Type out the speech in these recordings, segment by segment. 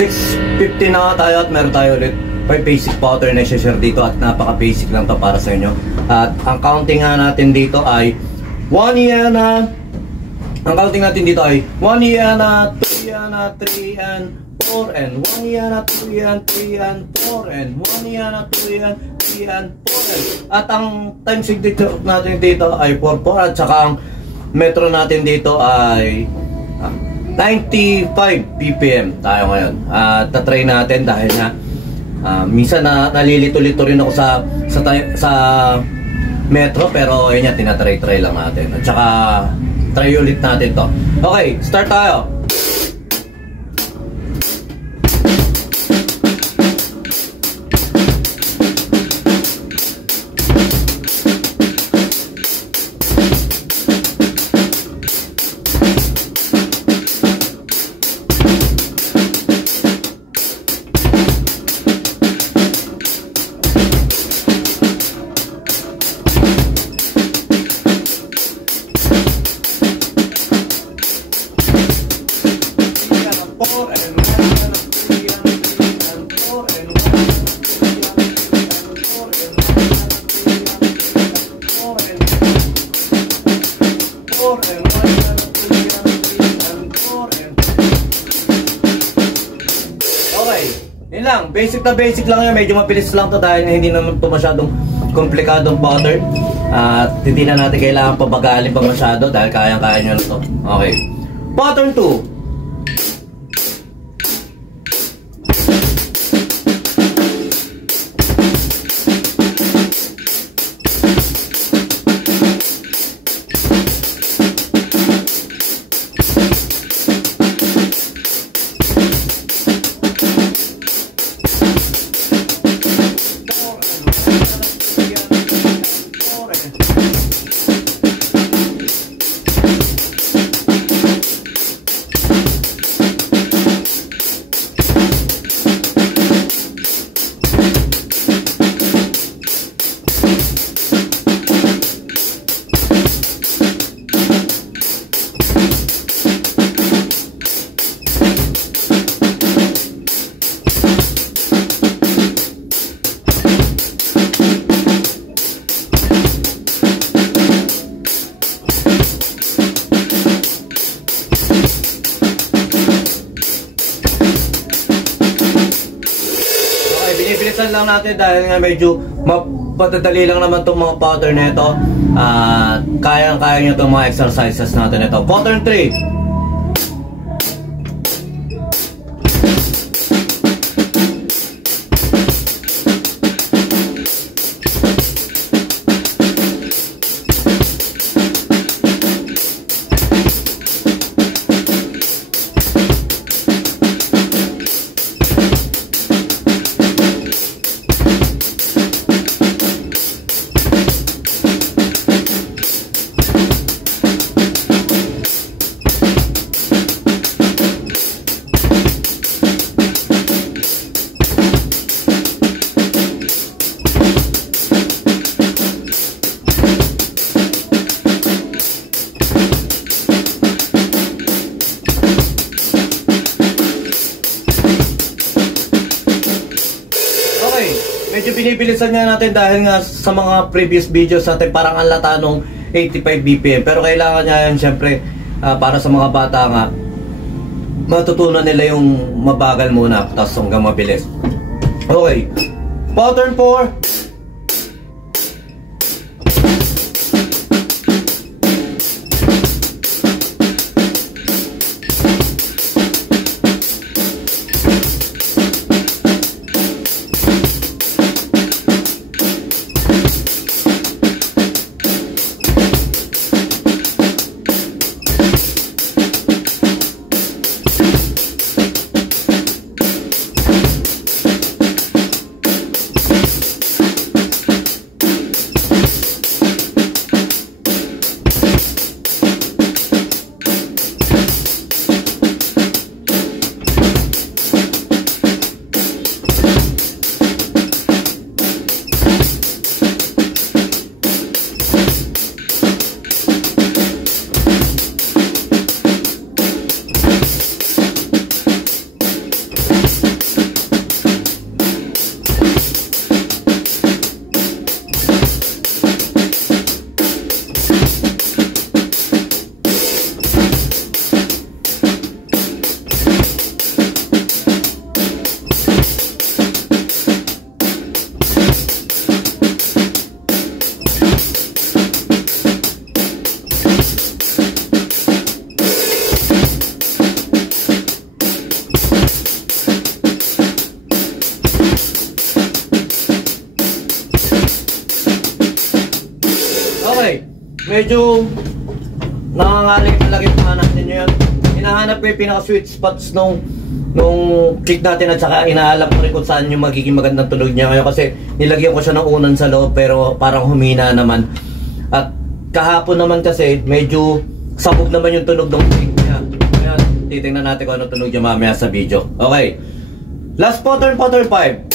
6:50 na nga tayo at meron tayo ulit 5 basic pattern na i-share dito at napaka-basic lang to para sa inyo. At ang counting nga natin dito ay 1 yana. Ang counting natin dito ay 1 yana, 2 yana, 3 and 4 and 1 yana, 2 yan, 3 and 4 and 1 yana, 2 yan, 3 and 4 and. At ang time signature natin dito ay 4/4 at saka ang metro natin dito ay 95 BPM tayo ngayon. At tatry natin dahil na minsan nalilito-lito rin ako sa metro, pero yun yan, tinatry-try lang natin. At saka try ulit natin to. Okay, start tayo. Yun lang, basic na basic lang yan. Medyo mabilis lang to dahil hindi naman ito masyadong komplikadong pattern. At hindi na natin kailangan pabagalin pa masyado dahil kayang-kaya nyo na to. Okay, pattern 2. Binibilisan lang natin dahil nga medyo mapadadali lang naman itong mga pattern na ito. Kayang-kaya nyo itong mga exercises natin ito. Pattern 3. Medyo binibilisan nga natin dahil nga sa mga previous videos natin parang ang lata nung 85 BPM. Pero kailangan niya yan syempre para sa mga bata nga matutunan nila yung mabagal muna tapos hanggang mabilis. Okay, pattern 4. Okay, medyo nangangalit talaga yung mga natin nyo yan. Hinahanap ko yung pinaka-sweet spots nung kick natin, at saka inaalam ko rin kung saan yung magiging magandang tunog niya ngayon, kasi nilagyan ko siya ng unan sa loob pero parang humina naman. At kahapon naman kasi medyo sabog naman yung tunog ng kick niya. Ayan, titingnan natin kung ano tunog niya mamaya sa video. Okay, last pattern 5.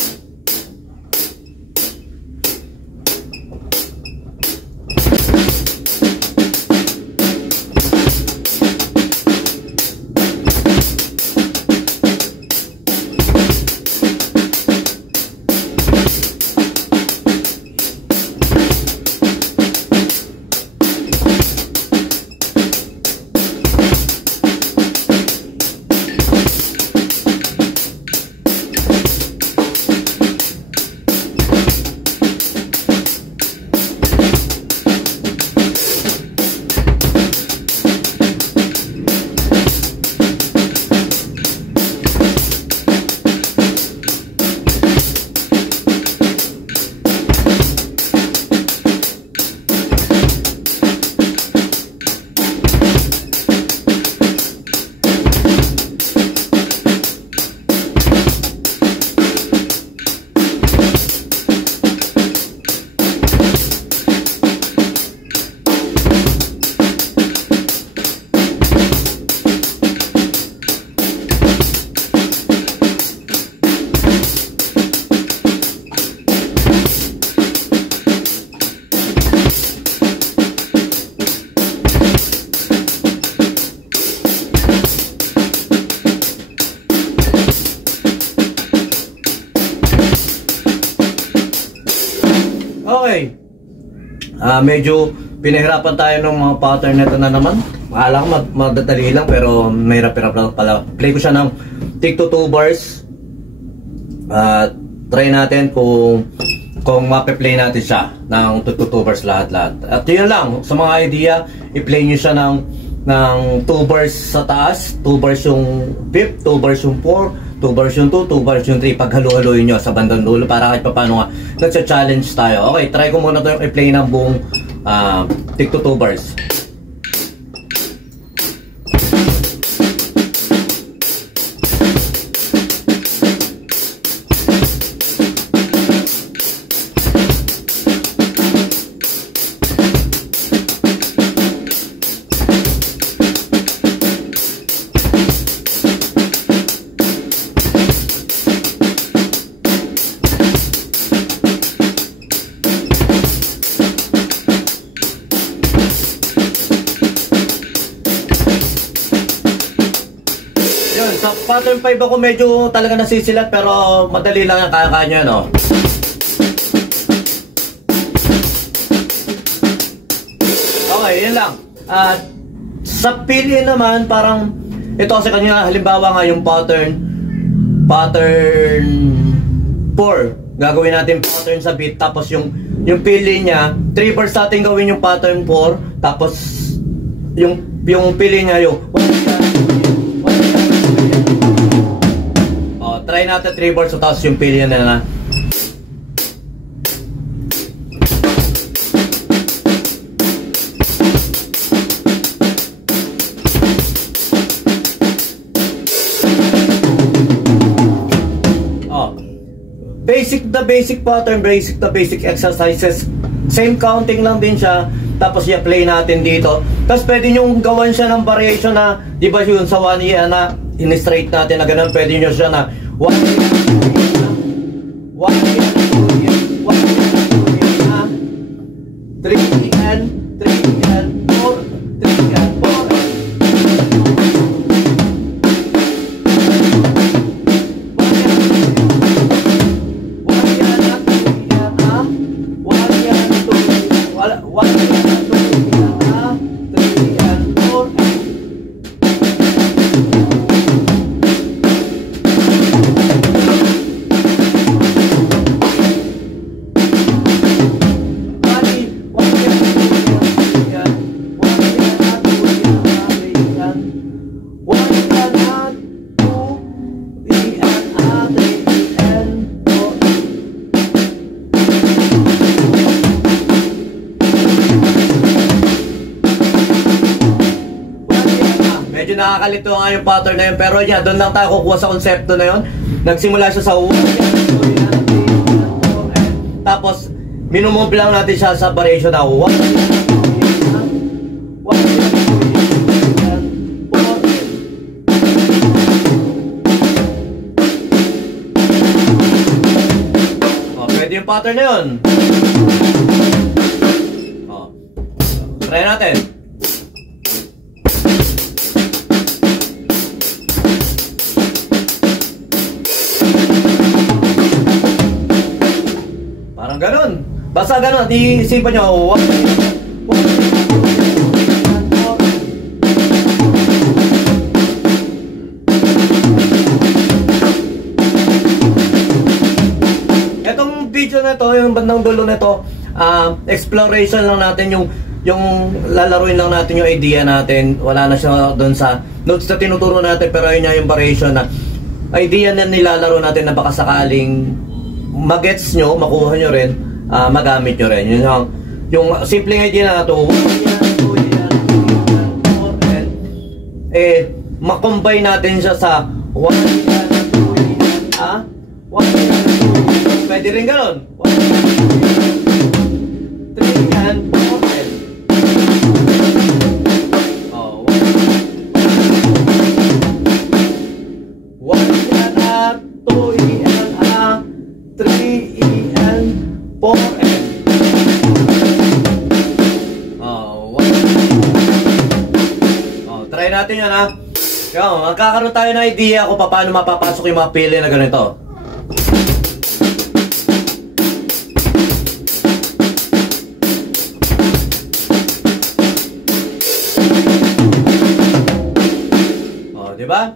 Okay. Medyo pinahirapan tayo ng mga pattern nito na naman. Akala ko madadali lang pero mahirap-hirap lang pala. Play ko siya ng take to 2 bars. Try natin kung mape-play natin siya ng 2 bars lahat-lahat. At yun lang, sa mga idea, i-play nyo siya ng 2 bars sa taas, 2 bars yung 5th, 2 bars yung 4, 2 bars yung 2, 2 bars yung 3. Paghalo-haloin nyo sa bandang dulo para kahit paano nga nagsa-challenge tayo. Okay, try ko muna ito yung i-play ng buong take to 2 bars. Sa pattern 5 ako medyo talaga nasisilat pero madali lang ang kaya-kaya nyo, no? Okay, yun lang. At sa pili naman, parang ito kasi kanina, halimbawa nga yung pattern 4. Gagawin natin pattern sa beat, tapos yung pili niya, 3 bars natin gawin yung pattern 4, tapos yung pili niya yung try natin 3 bars, so tapos yung pili niya na basic pattern, basic exercises, same counting lang din siya, tapos i-play natin dito. Tapos pwede nyo gawan siya ng variation na, di ba yun sa 1 year na in-straight natin na ganun, pwede nyo siya na 1 year, 1 year, 2 year, 1 year, 2 year na 3 and 3 and 4, 3 and 4. Nakakalito nga yung pattern na yun. Pero yan, doon lang tayo kukuha sa konsepto na yun. Nagsimula siya sa 1, 2, 3, 4, 5. Tapos, minumove lang natin siya sa variation na 1, 2, 3, 4. Oh, pwede yung pattern na yun. Oh. Try natin. Parang ganun. Basta ganun. Iisipan nyo. Etong video na to, yung bandang dulo na to, exploration lang natin yung lalaruin lang natin yung idea natin. Wala na siya doon sa notes na tinuturo natin, pero yun yung variation na idea na nilalaro natin na baka sakaling magets nyo, makuha nyo rin, magamit nyo rin. Yung simpleng idea na ito, makombine natin siya sa 1, 2, 1, pwede rin gano'n. 1, 2, 3, and 4. Oh, 1, 2, 3, and 4, and try natin yan, ha. Kaya magkakaroon tayo ng idea kung paano mapapasok yung mga pili na ganito. Diba?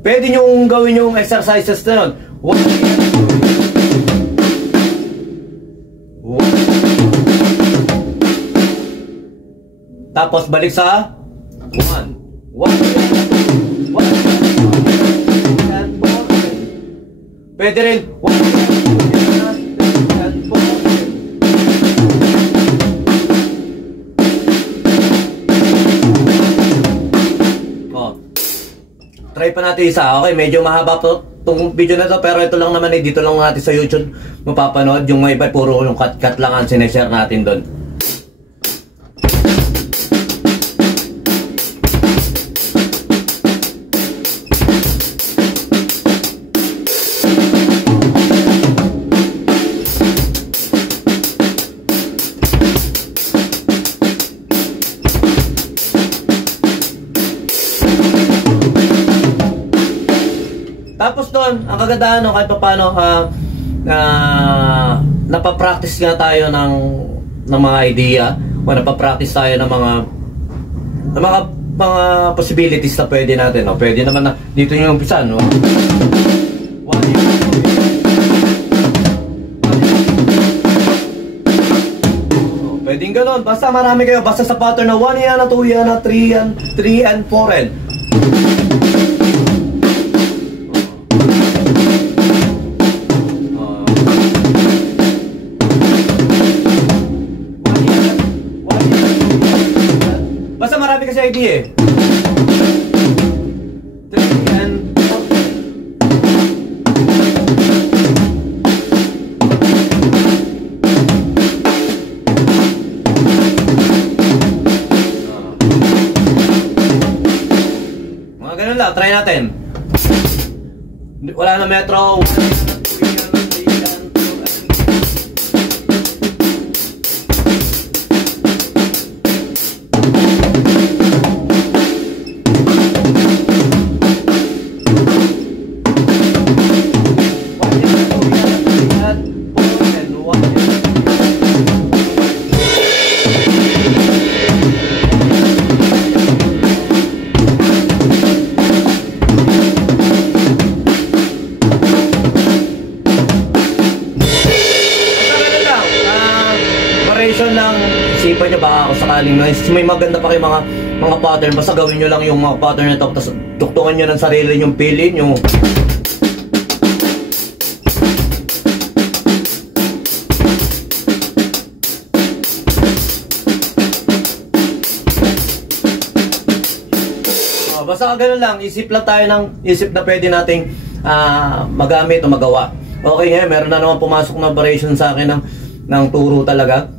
Pwede nyo gawin yung exercises na nun. 1. Tapos balik sa 1. 1. Pwede rin 1. Try pa natin isa. Okay, medyo mahaba po itong video na to, pero ito lang naman dito lang natin sa YouTube mapapanood. Yung mga iba puro yung cut-cut lang ang sineshare natin doon. Tapos doon, ang kagandahan kahit pa paano napapractice nga tayo ng mga idea, o napapractice tayo ng mga possibilities na pwede natin. No? Pwede naman na dito yung umpisa, no? Pwedeng ganun. Basta marami kayo. Basta sa pattern na 1 yan, 2 yan, 3 yan, 3 and 4 yan. Basta marami kasi idea eh. 3 and 4. Mga ganun lang, try natin. Wala na metro. Lang isipan nyo baka ako sakaling may maganda pa kayo mga pattern, basta gawin nyo lang yung mga pattern na ito, tapos tuktungan nyo ng sarili yung pili nyo. Basta basta ganun lang, isip lang tayo ng isip na pwede nating magamit o magawa. Okay nga, meron na naman pumasok na variation sa akin ng turo talaga.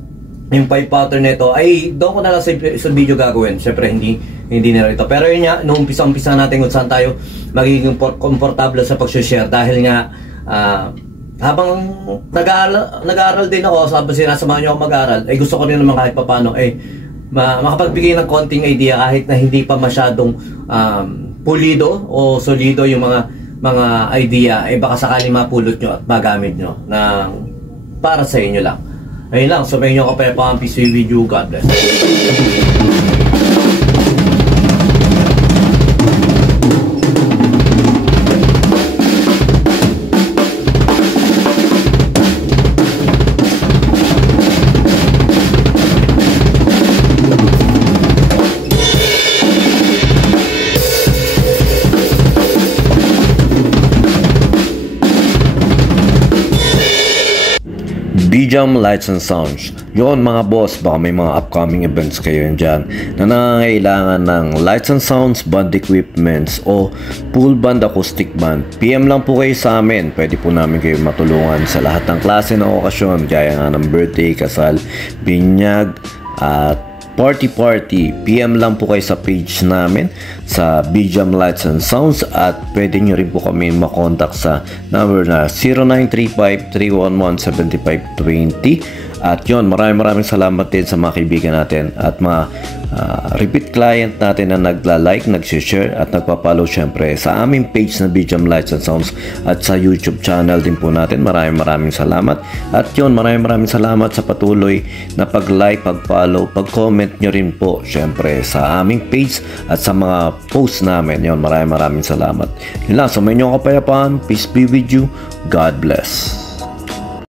Yung 5 pattern nito ay doon ko na lang sa video gagawin. Syempre hindi na rito. Pero yun nga, nung umpisa natin kung saan tayo magiging komportable sa pag-share. Dahil nga habang nag-aaral din ako, sabi sinasamahan nyo ako mag-aaral, ay gusto ko rin naman kahit papano makapagbigay ng konting idea kahit na hindi pa masyadong pulido o solido yung mga idea, baka sakali mapulot nyo at magamit nyo para sa inyo lang. Ayun lang, sabihin nyo Kapayapaan, peace be with you, God bless. BJAM Lights and Sounds. Yun mga boss, baka may mga upcoming events kayo dyan na nangangailangan ng lights and sounds, band equipments o full band acoustic band. PM lang po kayo sa amin. Pwede po namin kayo matulungan sa lahat ng klase ng okasyon, gaya nga ng birthday, kasal, binyag at party. PM lang po kayo sa page namin sa BJAM Lights and Sounds at pwede nyo rin po kami makontak sa number na 0935-311-7520. At yun, maraming salamat din sa mga kaibigan natin at mga repeat client natin na nagla-like, nag-share at nagpa-follow syempre sa aming page na BJAM Lights and Sounds at sa YouTube channel din po natin. Maraming salamat. At yun, maraming salamat sa patuloy na pag-like, pag-follow, pag-comment nyo rin po syempre sa aming page at sa mga posts namin. Yun, maraming salamat. Yun lang, sa inyong kapayapaan, peace be with you, God bless.